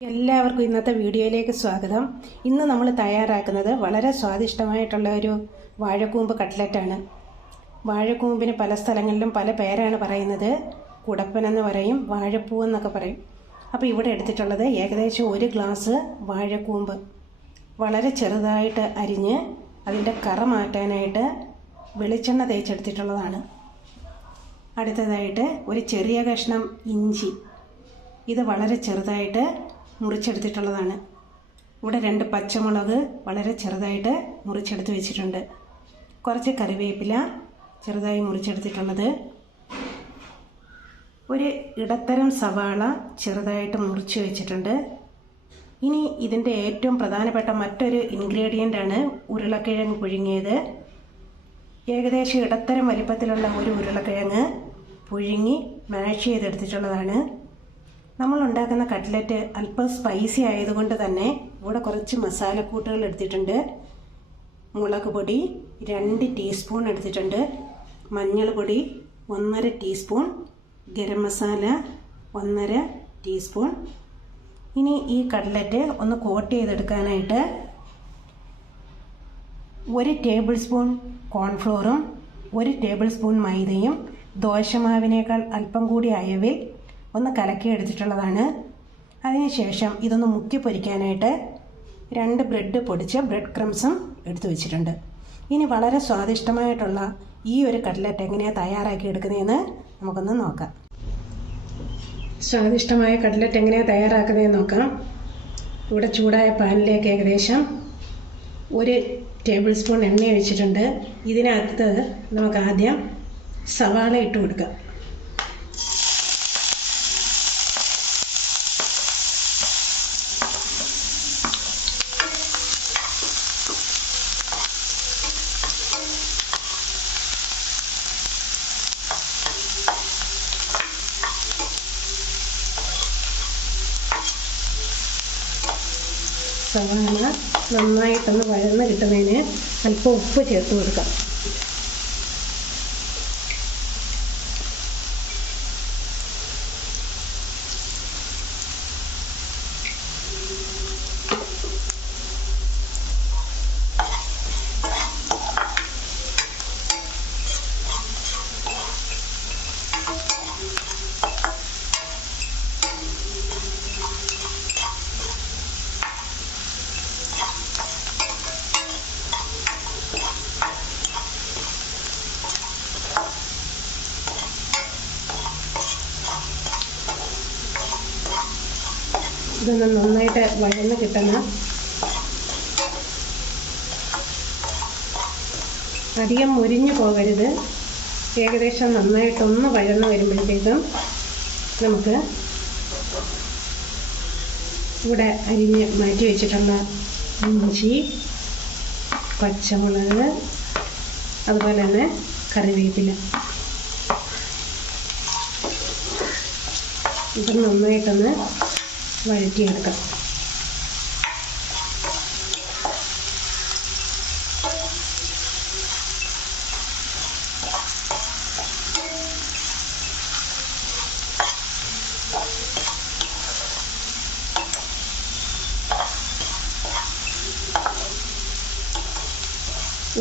എല്ലാവർക്കും ഇന്നത്തെ വീഡിയോയിലേക്ക് സ്വാഗതം. ഇന്ന് നമ്മൾ തയ്യാറാക്കുന്നത് വളരെ സ്വാദിഷ്ടമായിട്ടുള്ള ഒരു വാഴക്കൂമ്പ് കട്ട്ലറ്റാണ്. വാഴക്കൂമ്പിന് പല സ്ഥലങ്ങളിലും പല പേരാണ് പറയുന്നത്. കുടപ്പൻ എന്ന് പറയും, വാഴപ്പൂ എന്നൊക്കെ പറയും. അപ്പോൾ ഇവിടെ എടുത്തിട്ടുള്ളത് ഏകദേശം 1 ഗ്ലാസ് വാഴക്കൂമ്പ് വളരെ ചെറുതായിട്ട് അരിഞ്ഞ് അതിൻ്റെ കറ മാറ്റാനായിട്ട് വെളിച്ചെണ്ണ തേച്ചെടുത്തിട്ടുള്ളതാണ്. അടുത്തതായിട്ട് ഒരു ചെറിയ കഷ്ണം ഇഞ്ചി, ഇത് വളരെ ചെറുതായിട്ട് മുറിച്ചെടുത്തിട്ടുള്ളതാണ്. ഇവിടെ 2 പച്ചമുളക് വളരെ ചെറുതായിട്ട് മുറിച്ചെടുത്ത് വെച്ചിട്ടുണ്ട്. കുറച്ച് കറിവേപ്പില ചെറുതായി മുറിച്ചെടുത്തിട്ടുള്ളത്, ഒരു ഇടത്തരം സവാള ചെറുതായിട്ട് മുറിച്ച് വെച്ചിട്ടുണ്ട്. ഇനി ഇതിൻ്റെ ഏറ്റവും പ്രധാനപ്പെട്ട മറ്റൊരു ഇൻഗ്രീഡിയൻ്റ് ആണ് ഉരുളക്കിഴങ്ങ് പുഴുങ്ങിയത്. ഏകദേശം ഇടത്തരം വലിപ്പത്തിലുള്ള ഒരു ഉരുളക്കിഴങ്ങ് പുഴുങ്ങി മാഷ് ചെയ്തെടുത്തിട്ടുള്ളതാണ്. നമ്മൾ ഉണ്ടാക്കുന്ന കട്ട്ലറ്റ് അല്പം സ്പൈസി ആയതുകൊണ്ട് തന്നെ ഇവിടെ കുറച്ച് മസാലക്കൂട്ടുകൾ എടുത്തിട്ടുണ്ട്. മുളക് പൊടി 2 ടീസ്പൂൺ എടുത്തിട്ടുണ്ട്, മഞ്ഞൾ പൊടി 1.5 ടീസ്പൂൺ, ഗരം മസാല 1.5 ടീസ്പൂൺ. ഇനി ഈ കട്ട്ലറ്റ് ഒന്ന് കോട്ട് ചെയ്തെടുക്കാനായിട്ട് 1 ടേബിൾ സ്പൂൺ കോൺഫ്ലോറും 1 ടേബിൾ സ്പൂൺ മൈദയും ദോശമാവിനേക്കാൾ അല്പം കൂടി അയവിൽ ഒന്ന് കലക്കി എടുത്തിട്ടുള്ളതാണ്. അതിനുശേഷം ഇതൊന്ന് മുക്കി പൊരിക്കാനായിട്ട് 2 ബ്രെഡ് പൊടിച്ച് ബ്രെഡ് ക്രംസും എടുത്തു വെച്ചിട്ടുണ്ട്. ഇനി വളരെ സ്വാദിഷ്ടമായിട്ടുള്ള ഈ ഒരു കട്ട്ലറ്റ് എങ്ങനെയാണ് തയ്യാറാക്കി എടുക്കുന്നതെന്ന് നമുക്കൊന്ന് നോക്കാം. സ്വാദിഷ്ടമായ കട്ട്ലറ്റ് എങ്ങനെയാണ് തയ്യാറാക്കുന്നതെന്ന് നോക്കാം. ഇവിടെ ചൂടായ പാനിലേക്ക് ഏകദേശം 1 ടേബിൾ സ്പൂൺ എണ്ണ ഒഴിച്ചിട്ടുണ്ട്. ഇതിനകത്ത് നമുക്ക് ആദ്യം സവാള ഇട്ട് കൊടുക്കാം. സവാള നന്നായിട്ടൊന്ന് വഴന്ന് കിട്ടുന്നതിന് അല്പം ഉപ്പ് ചേർത്ത് കൊടുക്കാം. ഇതൊന്ന് നന്നായിട്ട് വഴന്ന് കിട്ടണം. അധികം മുരിഞ്ഞു പോകരുത്. ഏകദേശം നന്നായിട്ടൊന്ന് വഴന്ന് വരുമ്പോഴത്തേക്കും നമുക്ക് ഇവിടെ അരിഞ്ഞ് മാറ്റി വെച്ചിട്ടുള്ള ഇഞ്ചി, പച്ചമുളക്, അതുപോലെ തന്നെ കറിവേപ്പില ഇത് നന്നായിട്ടൊന്ന് വഴറ്റിയെടുക്കാം.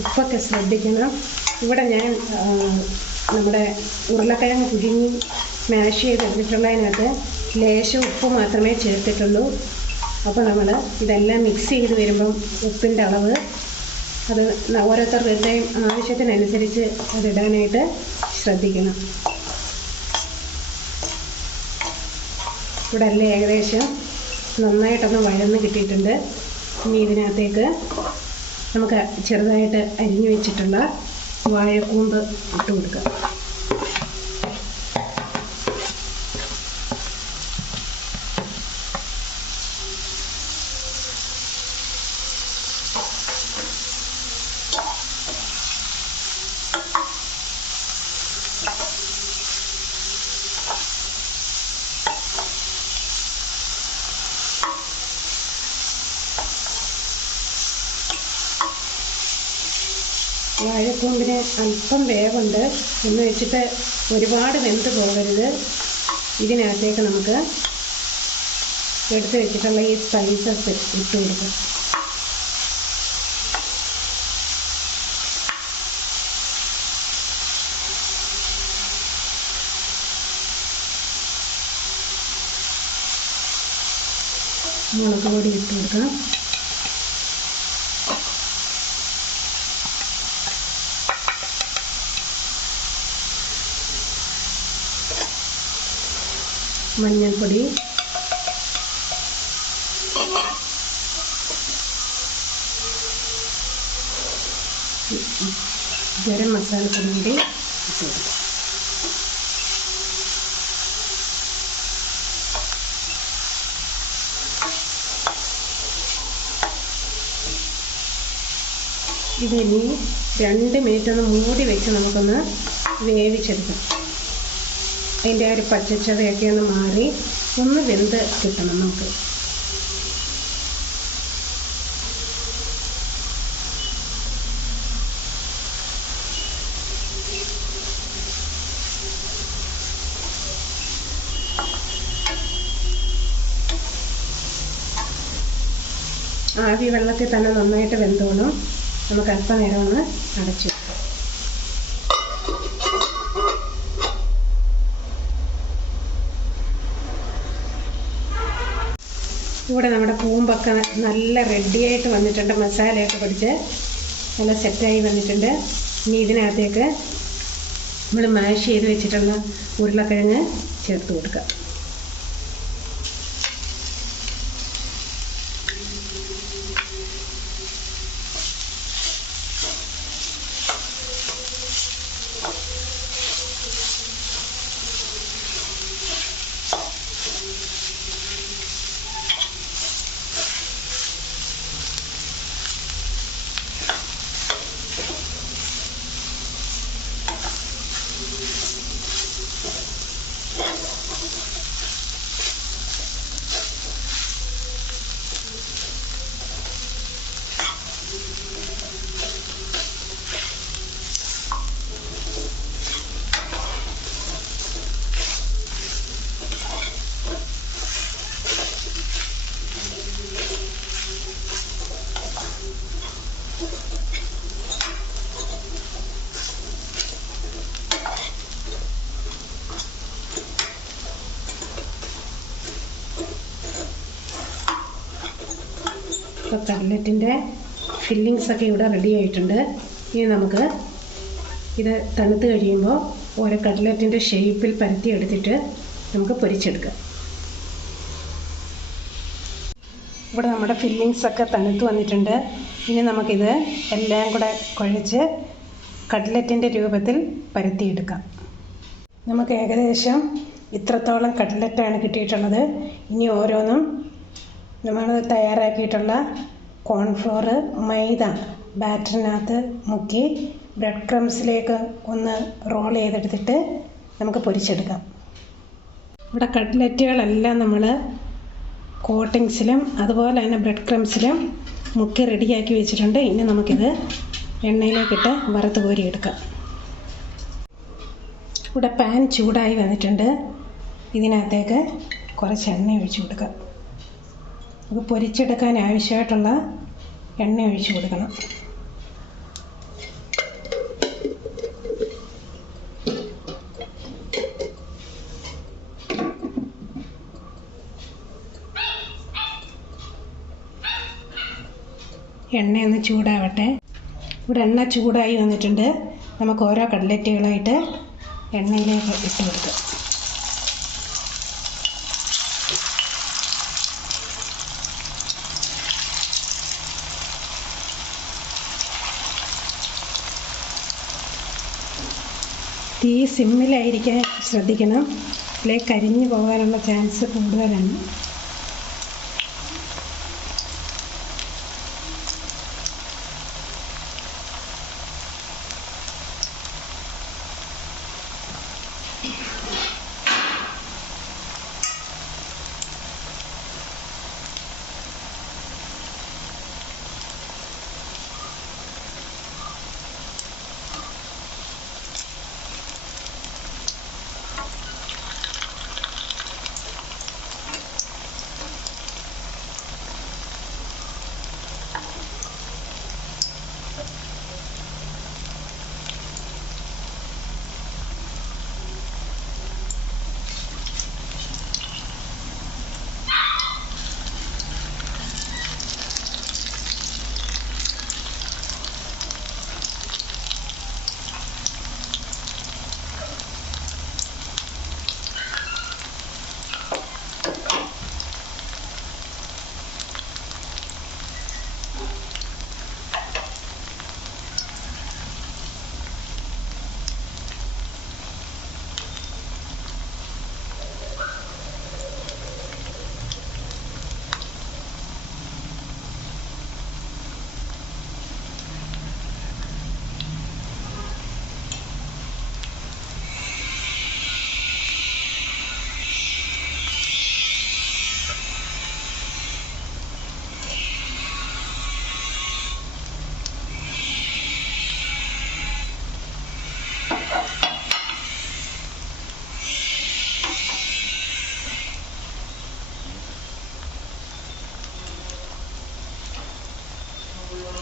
ഉപ്പൊക്കെ ശ്രദ്ധിക്കണം. ഇവിടെ ഞാൻ നമ്മുടെ ഉരുളക്കിഴങ്ങ് പുഴുങ്ങി മാഷ് ചെയ്തെടുത്തിട്ടുള്ളതിനകത്ത് ലേശം ഉപ്പ് മാത്രമേ ചേർത്തിട്ടുള്ളൂ. അപ്പോൾ നമ്മൾ ഇതെല്ലാം മിക്സ് ചെയ്ത് വരുമ്പം ഉപ്പിൻ്റെ അളവ് അത് ഓരോരുത്തരുടെയും ആവശ്യത്തിനനുസരിച്ച് അതിടാനായിട്ട് ശ്രദ്ധിക്കണം. ഇവിടെ എല്ലാം ഏകദേശം നന്നായിട്ടൊന്ന് വഴന്ന് കിട്ടിയിട്ടുണ്ട്. ഇനി ഇതിനകത്തേക്ക് നമുക്ക് ചെറുതായിട്ട് അരിഞ്ഞു വെച്ചിട്ടുള്ള വാഴക്കൂമ്പ് ഇട്ട് കൊടുക്കാം. വാഴക്കൂമ്പിന് അല്പം വേവുണ്ട് എന്ന് വെച്ചിട്ട് ഒരുപാട് വെന്ത് പോകരുത്. ഇതിനകത്തേക്ക് നമുക്ക് എടുത്ത് വെച്ചിട്ടുള്ള ഈ സ്പൈസസ് ഇട്ട് കൊടുക്കും. മുളക് പൊടി ഇട്ട് കൊടുക്കാം. മഞ്ഞൾപ്പൊടി, ഗരം മസാലപ്പൊടി കൂടി ഇട്ട് കൊടുക്കാം. ഇതിനി 2 മിനിറ്റ് ഒന്ന് മൂടി വെച്ച് നമുക്കൊന്ന് വേവിച്ചെടുക്കാം. അതിൻ്റെ ഒരു പച്ചച്ചവയൊക്കെ ഒന്ന് മാറി ഒന്ന് വെന്ത് കിട്ടണം നമുക്ക്. ആവി വെള്ളത്തിൽ തന്നെ നന്നായിട്ട് വെന്തോണം. നമുക്ക് അല്പനേരം ഒന്ന് അടച്ചു വെക്കാം. ഇവിടെ നമ്മുടെ കൂമ്പൊക്കെ നല്ല റെഡിയായിട്ട് വന്നിട്ടുണ്ട്. മസാലയൊക്കെ പിടിച്ച് നല്ല സെറ്റായി വന്നിട്ടുണ്ട്. ഇനി ഇതിനകത്തേക്ക് നമ്മൾ മാഷ് ചെയ്ത് വെച്ചിട്ടുള്ള ഉരുളക്കിഴങ്ങ് ചേർത്ത് കൊടുക്കുക. ഇപ്പോൾ കട്ലറ്റിൻ്റെ ഫില്ലിങ്സൊക്കെ ഇവിടെ റെഡി ആയിട്ടുണ്ട്. ഇനി നമുക്ക് ഇത് തണുത്ത് കഴിയുമ്പോൾ ഓരോ കട്ലറ്റിൻ്റെ ഷേപ്പിൽ പരത്തി എടുത്തിട്ട് നമുക്ക് പൊരിച്ചെടുക്കാം. ഇവിടെ നമ്മുടെ ഫില്ലിങ്സൊക്കെ തണുത്ത് വന്നിട്ടുണ്ട്. ഇനി നമുക്കിത് എല്ലാം കൂടെ കുഴച്ച് കട്ലറ്റിൻ്റെ രൂപത്തിൽ പരത്തിയെടുക്കാം. നമുക്ക് ഏകദേശം ഇത്രത്തോളം കട്ലറ്റാണ് കിട്ടിയിട്ടുള്ളത്. ഇനി ഓരോന്നും നമ്മൾ തയ്യാറാക്കിയിട്ടുള്ള കോൺഫ്ലോർ, മൈദ ബാറ്ററിനകത്ത് മുക്കി ബ്രെഡ് ക്രംസിലേക്ക് ഒന്ന് റോൾ ചെയ്തെടുത്തിട്ട് നമുക്ക് പൊരിച്ചെടുക്കാം. ഇവിടെ കട്ലറ്റുകളെല്ലാം നമ്മൾ കോട്ടിങ്സിലും അതുപോലെ തന്നെ ബ്രെഡ് ക്രംസിലും മുക്കി റെഡിയാക്കി വെച്ചിട്ടുണ്ട്. ഇനി നമുക്കിത് എണ്ണയിലേക്കിട്ട് വറുത്ത് കോരിയെടുക്കാം. ഇവിടെ പാൻ ചൂടായി വന്നിട്ടുണ്ട്. ഇതിനകത്തേക്ക് കുറച്ച് എണ്ണ ഒഴിച്ചു കൊടുക്കാം. നമുക്ക് പൊരിച്ചെടുക്കാൻ ആവശ്യമായിട്ടുള്ള എണ്ണ ഒഴിച്ചു കൊടുക്കണം. എണ്ണയൊന്ന് ചൂടാവട്ടെ. ഇവിടെ എണ്ണ ചൂടായി വന്നിട്ടുണ്ട്. നമുക്ക് ഓരോ കട്ലറ്റുകളായിട്ട് എണ്ണയിലേക്ക് ഇട്ട് കൊടുക്കാം. തീ സിമ്മിലായിരിക്കാൻ ശ്രദ്ധിക്കണം, അല്ലെങ്കിൽ കരിഞ്ഞു പോകാനുള്ള ചാൻസ് കൂടുതലാണ്.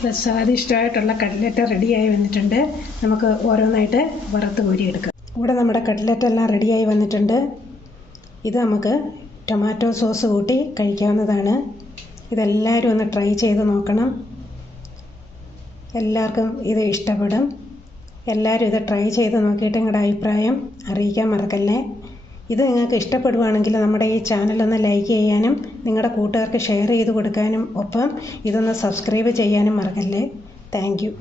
സ്വാദിഷ്ടമായിട്ടുള്ള കട്ട്ലറ്റ് റെഡിയായി വന്നിട്ടുണ്ട്. നമുക്ക് ഓരോന്നായിട്ട് വറുത്ത് കോരിയെടുക്കാം. ഇവിടെ നമ്മുടെ കട്ട്ലറ്റ് എല്ലാം റെഡിയായി വന്നിട്ടുണ്ട്. ഇത് നമുക്ക് ടൊമാറ്റോ സോസ് കൂട്ടി കഴിക്കാവുന്നതാണ്. ഇതെല്ലാവരും ഒന്ന് ട്രൈ ചെയ്ത് നോക്കണം. എല്ലാവർക്കും ഇത് ഇഷ്ടപ്പെടും. എല്ലാവരും ഇത് ട്രൈ ചെയ്ത് നോക്കിയിട്ട് നിങ്ങളുടെ അഭിപ്രായം അറിയിക്കാൻ മറക്കല്ലേ. ഇത് നിങ്ങൾക്ക് ഇഷ്ടപ്പെടുവാണെങ്കിൽ നമ്മുടെ ഈ ചാനലൊന്ന് ലൈക്ക് ചെയ്യാനും നിങ്ങളുടെ കൂട്ടുകാർക്ക് ഷെയർ ചെയ്ത് കൊടുക്കാനും ഒപ്പം ഇതൊന്ന് സബ്സ്ക്രൈബ് ചെയ്യാനും മറക്കല്ലേ. Thank you.